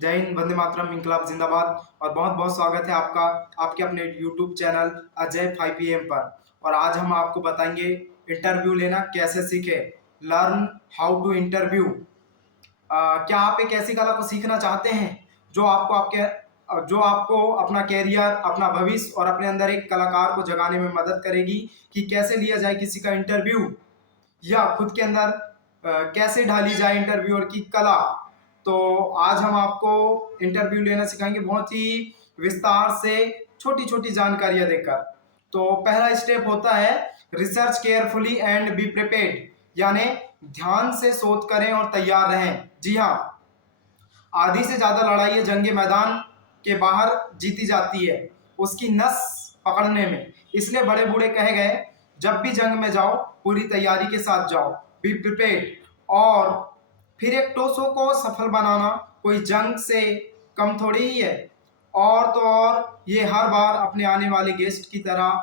जय हिंद, वंदे मातरम, इंकलाब जिंदाबाद। और बहुत बहुत स्वागत है आपका आपके अपने यूट्यूब चैनल अजय 5 PM पर। और आज हम आपको बताएंगे इंटरव्यू लेना कैसे सीखे। Learn how to interview. क्या आप एक ऐसी कला को सीखना चाहते हैं जो आपको अपना कैरियर, अपना भविष्य और अपने अंदर एक कलाकार को जगाने में मदद करेगी कि कैसे लिया जाए किसी का इंटरव्यू, या खुद के अंदर कैसे ढाली जाए इंटरव्यूअर की कला। तो आज हम आपको इंटरव्यू लेना सिखाएंगे बहुत ही विस्तार से, छोटी छोटी जानकारियां देकर। तो पहला स्टेप होता है research carefully and be prepared, यानी ध्यान से शोध करें और तैयार रहें। जी हाँ, आधी से ज्यादा लड़ाई जंगे मैदान के बाहर जीती जाती है, उसकी नस पकड़ने में। इसलिए बड़े बूढ़े कहे गए, जब भी जंग में जाओ पूरी तैयारी के साथ जाओ, बी प्रिपेयर्ड। और फिर एक टोसो को सफल बनाना कोई जंग से कम थोड़ी ही है। और तो और ये हर बार अपने आने वाले गेस्ट की तरह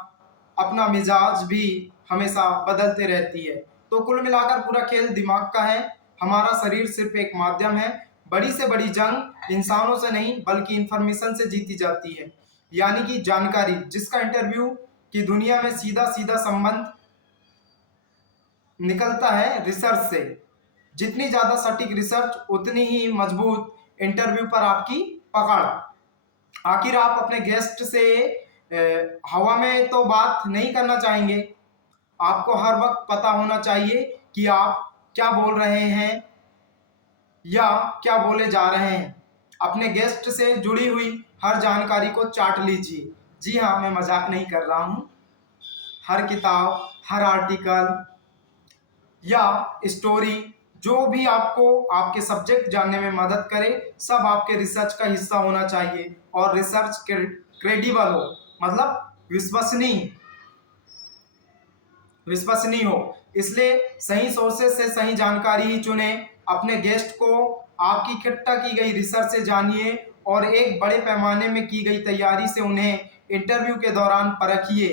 अपना मिजाज भी हमेशा बदलते रहती है। तो कुल मिलाकर पूरा खेल दिमाग का है। हमारा शरीर सिर्फ एक माध्यम है। बड़ी से बड़ी जंग इंसानों से नहीं बल्कि इंफॉर्मेशन से जीती जाती है, यानी कि जानकारी, जिसका इंटरव्यू की दुनिया में सीधा सीधा संबंध निकलता है रिसर्च से। जितनी ज्यादा सटीक रिसर्च उतनी ही मजबूत इंटरव्यू पर आपकी पकड़। आखिर आप अपने गेस्ट से हवा में तो बात नहीं करना चाहेंगे। आपको हर वक्त पता होना चाहिए कि आप क्या बोल रहे हैं या क्या बोले जा रहे हैं। अपने गेस्ट से जुड़ी हुई हर जानकारी को चाट लीजिए। जी हाँ, मैं मजाक नहीं कर रहा हूँ। हर किताब, हर आर्टिकल या स्टोरी, जो भी आपको आपके सब्जेक्ट जानने में मदद करे, सब आपके रिसर्च का हिस्सा होना चाहिए। और रिसर्च क्रेडिबल हो, मतलब विश्वसनीय विश्वसनीय हो। इसलिए सही सोर्सेस से सही जानकारी ही चुने। अपने गेस्ट को आपकी इकट्ठा की गई रिसर्च से जानिए और एक बड़े पैमाने में की गई तैयारी से उन्हें इंटरव्यू के दौरान परखिए।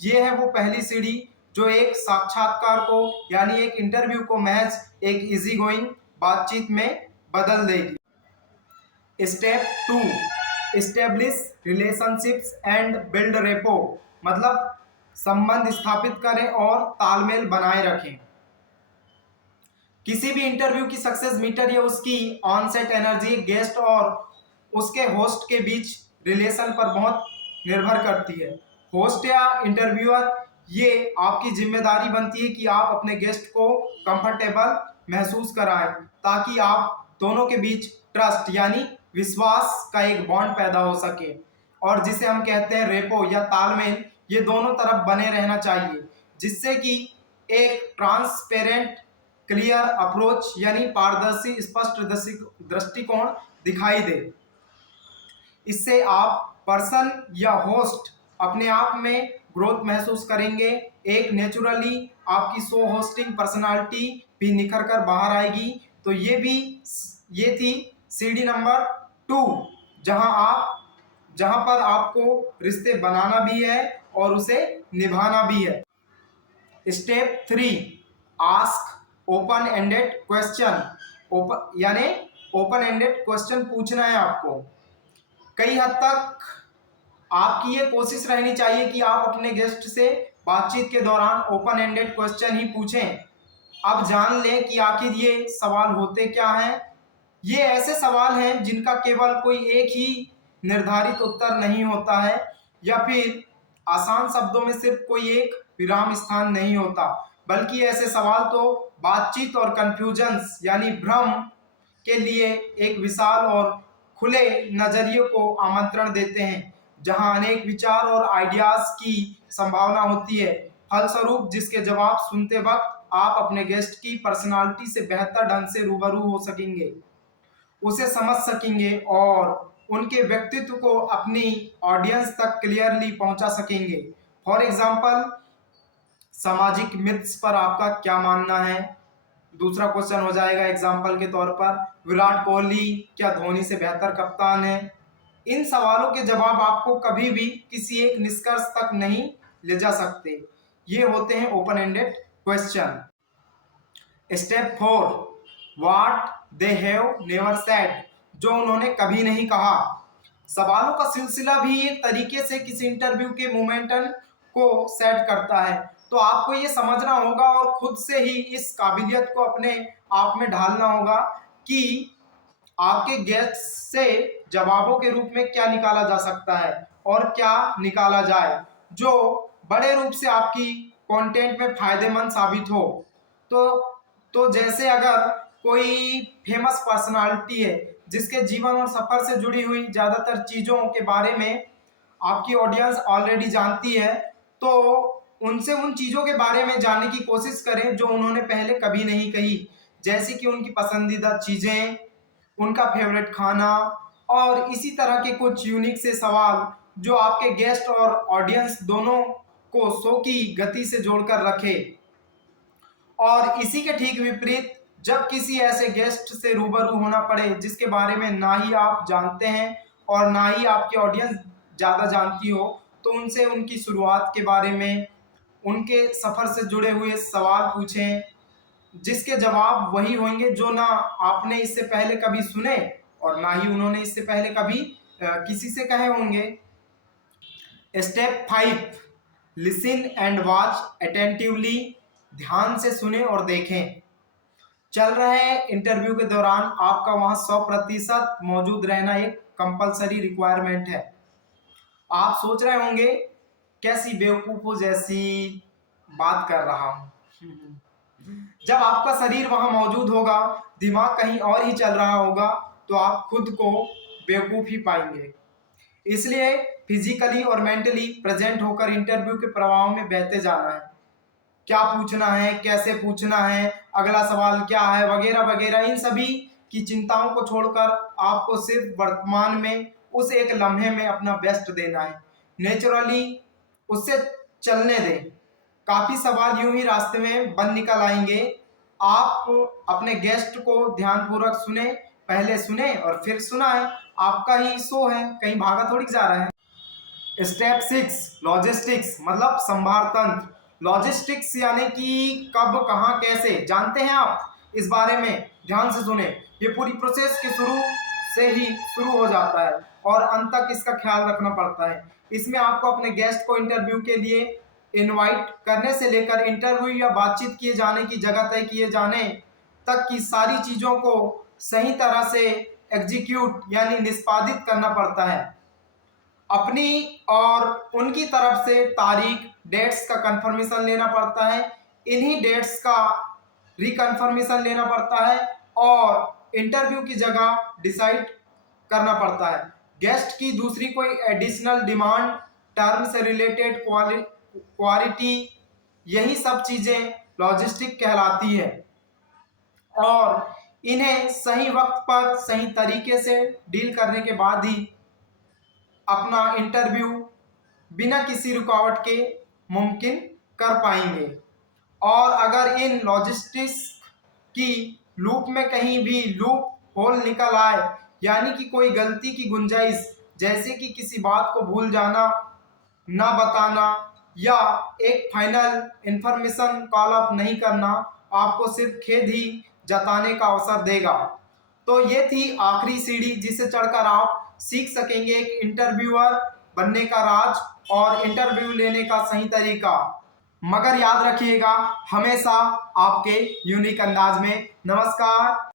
ये है वो पहली सीढ़ी जो एक साक्षात्कार को, यानी एक इंटरव्यू को महज एक इजी गोइंग बातचीत में बदल देगी। Step 2, establish relationships and build repo, मतलब संबंध स्थापित करें और तालमेल बनाए रखें। किसी भी इंटरव्यू की सक्सेस मीटर या उसकी ऑनसेट एनर्जी गेस्ट और उसके होस्ट के बीच रिलेशन पर बहुत निर्भर करती है। होस्ट या इंटरव्यूअर, ये आपकी जिम्मेदारी बनती है कि आप अपने गेस्ट को कंफर्टेबल महसूस कराएं, ताकि आप दोनों के बीच ट्रस्ट यानी विश्वास का एक बॉन्ड पैदा हो सके। और जिसे हम कहते हैं रेपो या तालमेल, ये दोनों तरफ बने रहना चाहिए, जिससे कि एक ट्रांसपेरेंट क्लियर अप्रोच यानी पारदर्शी स्पष्ट दृष्टिकोण दिखाई दे। इससे आप पर्सन या होस्ट अपने आप में ग्रोथ महसूस करेंगे। एक नेचुरली आपकी शो होस्टिंग पर्सनालिटी भी निखर कर बाहर आएगी। तो ये थी सीढ़ी नंबर 2, जहां पर आपको रिश्ते बनाना भी है और उसे निभाना भी है। Step 3, ask open ended question. यानी ओपन एंडेड क्वेश्चन पूछना है आपको। कई हद तक आपकी ये कोशिश रहनी चाहिए कि आप अपने गेस्ट से बातचीत के दौरान ओपन एंडेड क्वेश्चन ही पूछें। अब जान लें कि आखिर ये सवाल होते क्या हैं। ये ऐसे सवाल हैं जिनका केवल कोई एक ही निर्धारित उत्तर नहीं होता है, या फिर आसान शब्दों में सिर्फ कोई एक विराम स्थान नहीं होता, बल्कि ऐसे सवाल तो बातचीत और कंफ्यूजन्स यानी भ्रम के लिए एक विशाल और खुले नजरिए को आमंत्रण देते हैं, जहां अनेक विचार और आइडियाज की संभावना होती है। फलस्वरूप जिसके जवाब सुनते वक्त आप अपने गेस्ट की पर्सनालिटी से बेहतर ढंग से रूबरू हो सकेंगे, उसे समझ सकेंगे और उनके व्यक्तित्व को अपनी ऑडियंस तक क्लियरली पहुंचा सकेंगे। फॉर एग्जाम्पल, सामाजिक मिथ्स पर आपका क्या मानना है। दूसरा क्वेश्चन हो जाएगा एग्जाम्पल के तौर पर, विराट कोहली क्या धोनी से बेहतर कप्तान है। इन सवालों के जवाब आपको कभी भी किसी एक निष्कर्ष तक नहीं ले जा सकते। ये होते हैं open ended question. Step 4, what they have never said, जो उन्होंने कभी नहीं कहा। सवालों का सिलसिला भी एक तरीके से किसी इंटरव्यू के मोमेंटम को सेट करता है। तो आपको ये समझना होगा और खुद से ही इस काबिलियत को अपने आप में ढालना होगा कि आपके गेस्ट से जवाबों के रूप में क्या निकाला जा सकता है और क्या निकाला जाए जो बड़े रूप से आपकी कंटेंट में फायदेमंद साबित हो। तो जैसे अगर कोई फेमस पर्सनालिटी है जिसके जीवन और सफर से जुड़ी हुई ज्यादातर चीजों के बारे में आपकी ऑडियंस ऑलरेडी जानती है, तो उनसे उन चीजों के बारे में जानने की कोशिश करें जो उन्होंने पहले कभी नहीं कही, जैसे कि उनकी पसंदीदा चीजें, उनका फेवरेट खाना और इसी तरह के कुछ यूनिक से सवाल जो आपके गेस्ट और ऑडियंस दोनों को शो की गति से जोड़कर रखे। और इसी के ठीक विपरीत जब किसी ऐसे गेस्ट से रूबरू होना पड़े जिसके बारे में ना ही आप जानते हैं और ना ही आपकी ऑडियंस ज़्यादा जानती हो, तो उनसे उनकी शुरुआत के बारे में, उनके सफ़र से जुड़े हुए सवाल पूछें जिसके जवाब वही होंगे जो ना आपने इससे पहले कभी सुने और ना ही उन्होंने इससे पहले कभी किसी से कहे होंगे। Step 5, listen and watch attentively. ध्यान से सुने और देखें। चल रहे इंटरव्यू के दौरान आपका वहां 100% मौजूद रहना एक कंपलसरी रिक्वायरमेंट है। आप सोच रहे होंगे कैसी बेवकूफों जैसी बात कर रहा हूं। जब आपका शरीर वहां मौजूद होगा, दिमाग कहीं और ही चल रहा होगा, तो आप खुद को बेवकूफ ही पाएंगे। इसलिए फिजिकली और मेंटली प्रेजेंट होकर इंटरव्यू के प्रवाह में बहते जाना है। क्या पूछना है, कैसे पूछना है, अगला सवाल क्या है, वगैरह वगैरह, इन सभी की चिंताओं को छोड़कर आपको सिर्फ वर्तमान में उस एक लम्हे में अपना बेस्ट देना है। नेचुरली उससे चलने दें। काफी सवाल यूं ही रास्ते में बन निकल आएंगे। आप अपने गेस्ट को ध्यानपूर्वक सुने, पहले सुने और फिर सुनाएं। आपका ही शो है, कहीं भागा थोड़ी जा रहा है। स्टेप 6, लॉजिस्टिक्स मतलब संभार तंत्र। लॉजिस्टिक्स यानी कि कब, कहाँ, कैसे, जानते हैं आप इस बारे में? ध्यान से सुने। ये पूरी प्रोसेस के शुरू से ही शुरू हो जाता है और अंत तक इसका ख्याल रखना पड़ता है। इसमें आपको अपने गेस्ट को इंटरव्यू के लिए इनवाइट करने से लेकर इंटरव्यू या बातचीत किए जाने की जगह तय किए जाने तक की सारी चीज़ों को सही तरह से एग्जीक्यूट यानी निष्पादित करना पड़ता है। अपनी और उनकी तरफ से तारीख, डेट्स का कंफर्मेशन लेना पड़ता है। इन्हीं डेट्स का रिकन्फर्मेशन लेना पड़ता है और इंटरव्यू की जगह डिसाइड करना पड़ता है। गेस्ट की दूसरी कोई एडिशनल डिमांड, टर्म से रिलेटेड क्वालिटी, यही सब चीज़ें लॉजिस्टिक कहलाती है और इन्हें सही वक्त पर सही तरीके से डील करने के बाद ही अपना इंटरव्यू बिना किसी रुकावट के मुमकिन कर पाएंगे। और अगर इन लॉजिस्टिक्स की लूप में कहीं भी लूप होल निकल आए, यानी कि कोई गलती की गुंजाइश, जैसे कि किसी बात को भूल जाना, ना बताना या एक फाइनल इंफॉर्मेशन कॉल अप नहीं करना, आपको सिर्फ खेद ही जताने का अवसर देगा। तो ये थी आखिरी सीढ़ी जिसे चढ़कर आप सीख सकेंगे एक इंटरव्यूअर बनने का राज और इंटरव्यू लेने का सही तरीका। मगर याद रखिएगा, हमेशा आपके यूनिक अंदाज में। नमस्कार।